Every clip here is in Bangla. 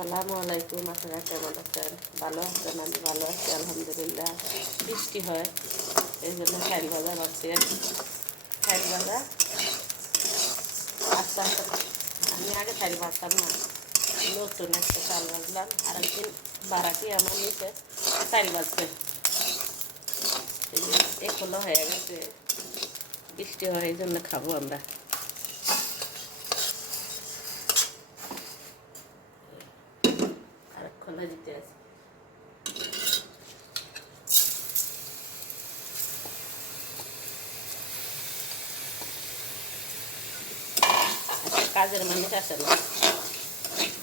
আসসালামু আলাইকুম। আপনারা কেমন আছেন? ভালো আছেন? আমি ভালো আছি আলহামদুলিল্লাহ। বৃষ্টি হয় এই জন্য খাইল ভাজা ভাবছি। খাইল ভাজা আস্তে আস্তে আমি আগে খাইল ভাজতাম না, নতুন একটা চাল ভাজলাম। আর একদিন বারাকি আমার নিচে চাল ভাজছে, এখনো হয়ে গেছে। বৃষ্টি হয় এই জন্য খাবো আমরা। আরেকক্ষণ দিতে আছে। কাজের মানুষ আসে না,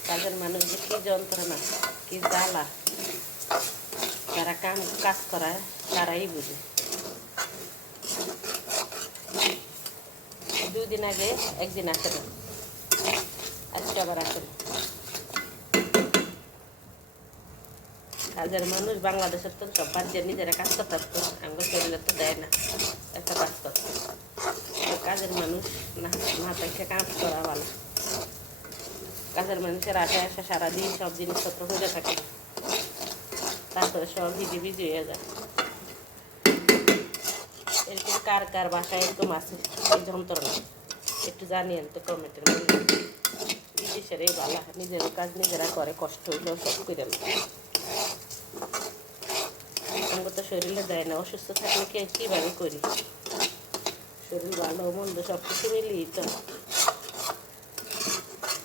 কাজের মানুষ যে কী যন্ত্রণা, কী জ্বালা, যারা কাজ করায় তারাই বুঝে। 2 দিন আগে একদিন আসে না, আজকে আবার আসে না। কাজের মানুষ বাংলাদেশের তো সব বাদ দিয়ে নিজেরা কাজ করতে পারতো, আমার শরীরে তো দেয় না একটা কাজ করতে। কাজের মানুষ না না থেকে কাজ করা ভালো। কাজের মানুষের আসে আসে সারাদিন সব জিনিসপত্র হয়ে থাকে, তারপরে সব ভিজে ভিজে হয়ে যায়। এরকম কার কার বাসায় এরকম আছে এই যন্ত্রণা একটু জানিয়েন তো কমেন্টের মধ্যে। বিদেশের এই ভালো, নিজের কাজ নিজেরা করে, কষ্ট হইলেও সব করে। আমাকে তো শরীরে দেয় না, অসুস্থ থাকলে কীভাবে করি? শরীর ভালো মন্দ সব কিছু মিলিয়ে তো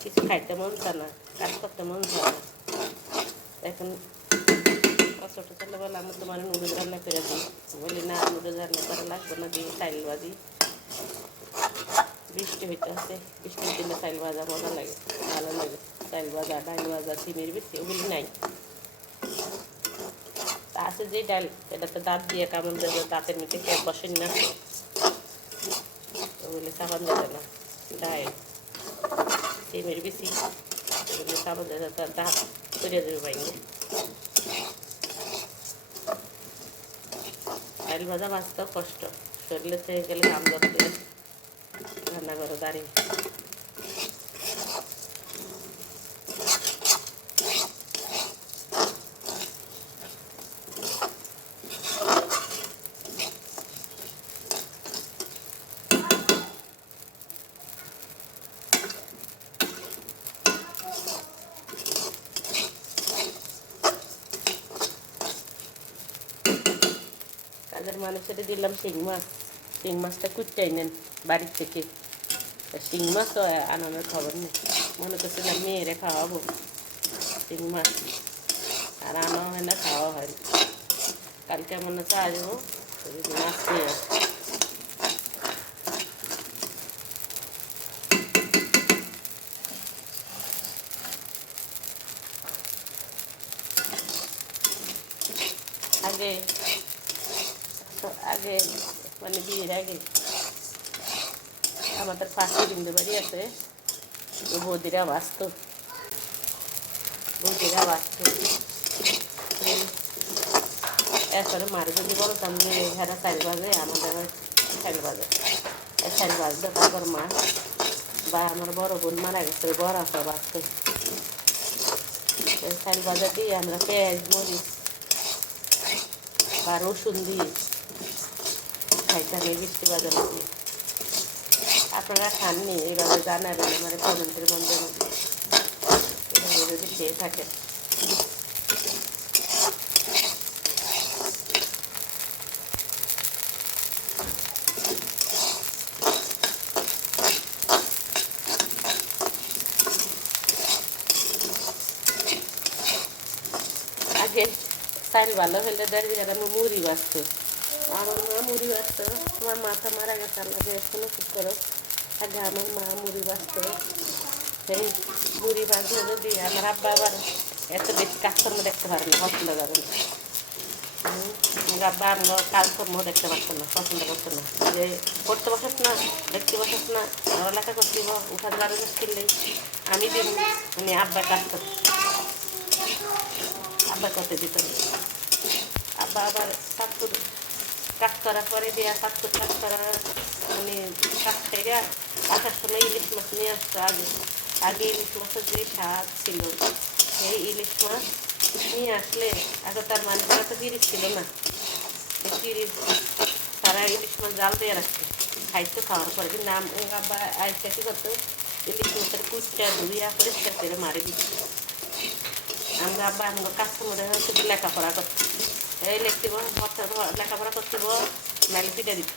কিছু খাইতে মন চায় না, কাজ করতে মন চায় না। এখন ছোটো ছেলে বলে আমি তোমার নুডলস রান্না করে দিই, বলি না নুডলস রান্না করা লাগবে না, দিয়ে চাইল ভাজি। বৃষ্টি হইতে আছে, বৃষ্টির দিনে চাইল ভাজা মজা লাগে, ভালো লাগে। চাইল ভাজা, ডাল ভাজা, চিনির বেশি ওগুলি নাই। তা আছে যে ডাল, সেটাতে দাঁত দিয়ে কেমন দেবে, দাঁতের নিচে কেক বসেন না, ওগুলি সাবান দেবে না। ডাল চিনির বেশি ওগুলি সাবান দেবে, তার দাঁত করে দেবে বাইরে। চাইল ভাজা ভাজতেও কষ্ট, শরীরে থেকে গেলে কাম করতে রান্না করে দাঁড়িয়ে। কাজের মানুষের দিলাম শিং মাছ, শিং মাছটা কুটটাই নেন বাড়ির থেকে। শিং মাছ তো আনানোর খবর নেই, মনে করছিলাম মেয়েরে খাওয়াবো শিং মাছ, আর আনা হয় না, খাওয়া হয় না। কালকে মনে হচ্ছে আসবো মাছ নিয়ে আসবো। আগে আগে মানে বিয়ের আগে আমাদের পাশে বিন্দু বাড়ি আছে, বৌদিরা বাঁচত, বৌদিরা বাঁচত। এরপরে মারে যদি বলতাম যে হেরা চাল বাজে, আমাদের চাল বাজে, চাল বাজবে, তারপর মা বা আমার বড় বোন মারা গেছে, বড় আসা বাঁচত। চাল বাজা দিয়ে আমরা পেঁয়াজ মরিচ বা রসুন দিয়ে খাইতাম এই বৃষ্টি বাজার দিয়ে। আপনারা খাননি? এইভাবে জানাবেন আমার কমেন্টের মধ্যে, এভাবে যদি খেয়ে থাকেন। আগে চাল ভালো হলে দাঁড়িয়ে আমার মুড়ি বাঁচত, আমার মা মুড়ি বাঁচত। আমার মাথা মারা গেছে, আমাকে এখনো ঠিক করো। আগে আমার মা মুড়ি বাঁচত, সেই মুড়ি বাঁচলে যদি আমার আব্বা আবার এত বেশি কাজকর্ম দেখতে পারে না, পছন্দ করে না। আমার আব্বা আমরা কাজকর্ম দেখতে পারতো না, পছন্দ করতো না। যে পড়তে বসাস না, দেখতে বসাস না, পড়ালেখা করতে উঠান বারো কিনলেই আমি দিন, উনি আব্বা কাজ করত, আব্বা করতে দিত না। আব্বা আবার চাকর কাজ করার পরে দেওয়া চাকর কাজ করার মানে কাজ থেকে আসার সময় ইলিশ মাছ নিয়ে আসতো। আগে আগে ইলিশ মাছের যে স্বাদ ছিল, সেই এই ইলিশ মাছ নিয়ে আসলে আগে তার মানুষরা তো তিরিশ ছিল না, এই তিরিশ তারা ইলিশ মাছ জাল দিয়ে রাখছে খাইতো, খাওয়ার পরে কিন্তু আব্বা আইসা কি করতো ইলিশ মাছের কুচটা ধুইয়া পরিষ্কার করে মারি দিচ্ছে। আমরা আব্বা আমরা কাস্টমারের শুধু লেখাপড়া করতে এই লিখতেব লেখাপড়া করতেব নাইলে পিঠা দিত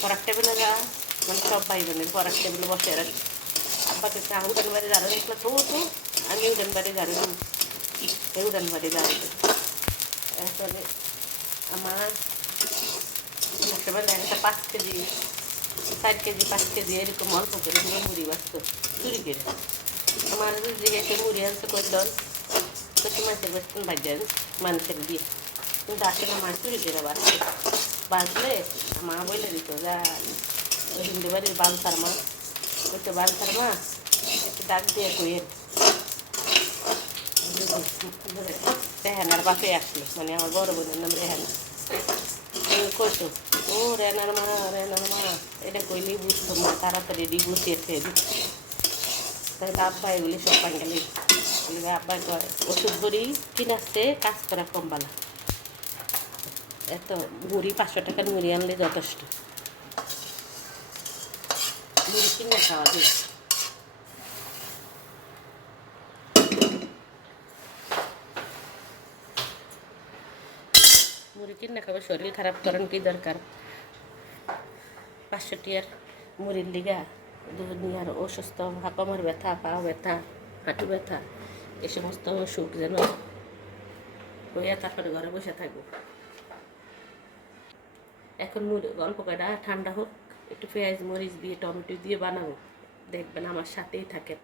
পরার টেবিলে যা মানে সব ভাই বোনের পরার টেবিলে বসে রাখি। আব্বাকে উড়ান বাড়ি ঝাড়ু দেখলে তো তো আমি উড়ান বাড়ি ঝাড়ু দিই, এই উড়ান বাড়ি ঝাড়ু দিই। এরপরে আমার একটা 5 কেজি 4 কেজি 5 কেজি এরকম অল্প করে মুড়ি বাঁচত চুরি করে। আমার জিজ্ঞেসে মুড়ি আনতে করলেন কিছু মাছের বেসন বাজান মানুষের দিয়ে, কিন্তু আসলে মাছ চুরি করে বাঁচলে মা বলে দিত যা ওই হিন্দি বাড়ির বানসার মা ওইটা বানসার মা একটু ডাক দিয়ে কইয়ের রেহানার বাপে আসলো, মানে আমার বড় বোনের নাম রেহানা। কইতো ও রেনার মা এটা কইলেই বুঝতো মা তাড়াতাড়ি গুছিয়ে খেয়ে দিত। তাহলে আব্বা এগুলি সব বাঙালি আব্বা ওষুধ বড়ি কিনাচ্ছে কাজ করা কম বালা, এত মুড়ি 500 টাকার মুড়ি আনলে যথেষ্ট, মুড়ি কিনে খাওয়া যায়। মুড়ি কিনে খাবো, শরীর খারাপ করেন কি দরকার? 500 টিয়ার মুড়ির লিগা দুনিয়ার অসুস্থ, কোমর ব্যথা, পা ব্যথা, হাঁটু ব্যথা, এ সমস্ত অসুখ যেন হইয়া তারপরে ঘরে বসে থাকবো। এখন মুড়ি অল্প কয়টা ঠান্ডা হোক, একটু পেঁয়াজ মরিচ দিয়ে টমেটো দিয়ে বানাবো, দেখবেন আমার সাথেই থাকেন।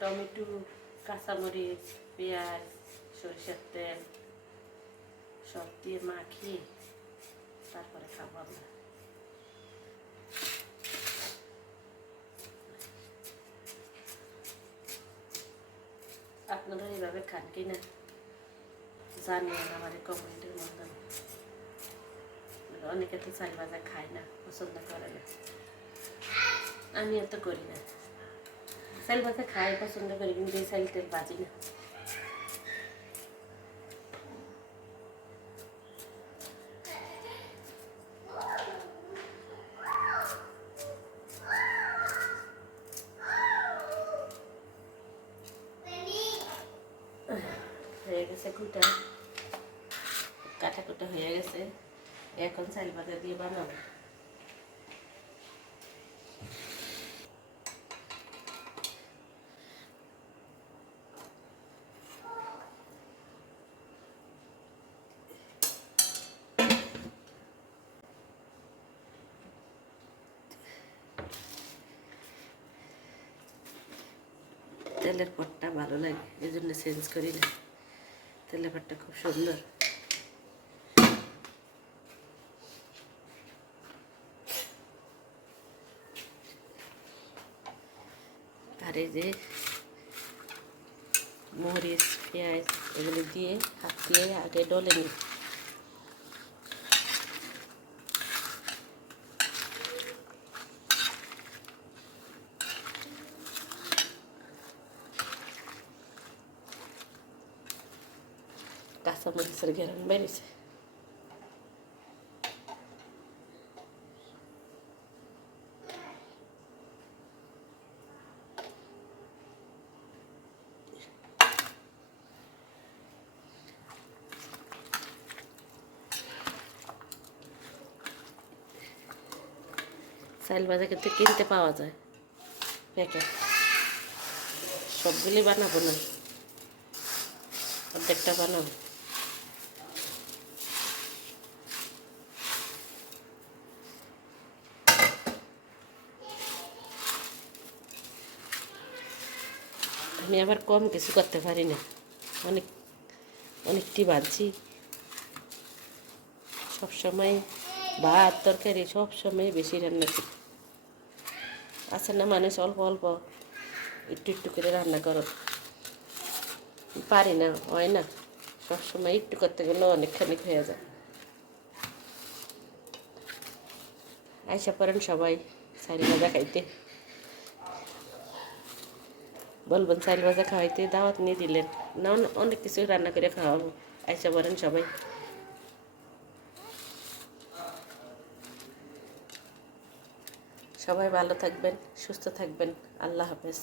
টমেটো, কাঁচামরিচ, পেঁয়াজ, সরিষার তেল সব দিয়ে মাখিয়ে তারপরে খাবো আমরা। আপনারা এইভাবে খান কি না জানিয়ে আমার কমেন্টের মাধ্যমে। অনেকে তো চাল ভাজা খায় না, পছন্দ করে না, আমিও তো করি না। চাল ভাজা খাই পছন্দ করি, কিন্তু এই চাল তেল ভাজি না। হয়ে গেছে কুটা, কাটা কুটা হয়ে গেছে, এখন চাল ভাজা দিয়ে বানাবো। তেলের পটটা ভালো লাগে, এই জন্য চেঞ্জ করি না, তেলের পটটা খুব সুন্দর। আর এই যে মরিচ পেঁয়াজ এগুলো দিয়ে হাত দিয়ে আগে ডলে নিই। কাঁচামরিচের ঘেরান বেরিয়েছে। চাল ভাজা কিন্তু কিনতে পাওয়া যায় প্যাকেট, সবগুলি বানাবো না, অর্ধেকটা বানাবো। আমি আবার কম কিছু করতে পারি না, অনেকটি বাঁধছি সবসময়, ভাত তরকারি সবসময় বেশি রান্না করি। আছে না মানুষ অল্প অল্প একটু একটু করে রান্না করো, পারি না, হয় না, সবসময় একটু করতে গেলেও অনেকখানি হয়ে যায়। আইসা পড়েন সবাই চাইল ভাজা খাইতে, বলবেন চাইল ভাজা খাওয়াইতে, দাওয়াত নিয়ে দিলেন না, অনেক কিছু রান্না করে খাওয়াবো। আইসা পড়েন সবাই। সবাই ভালো থাকবেন, সুস্থ থাকবেন। আল্লাহ হাফেজ।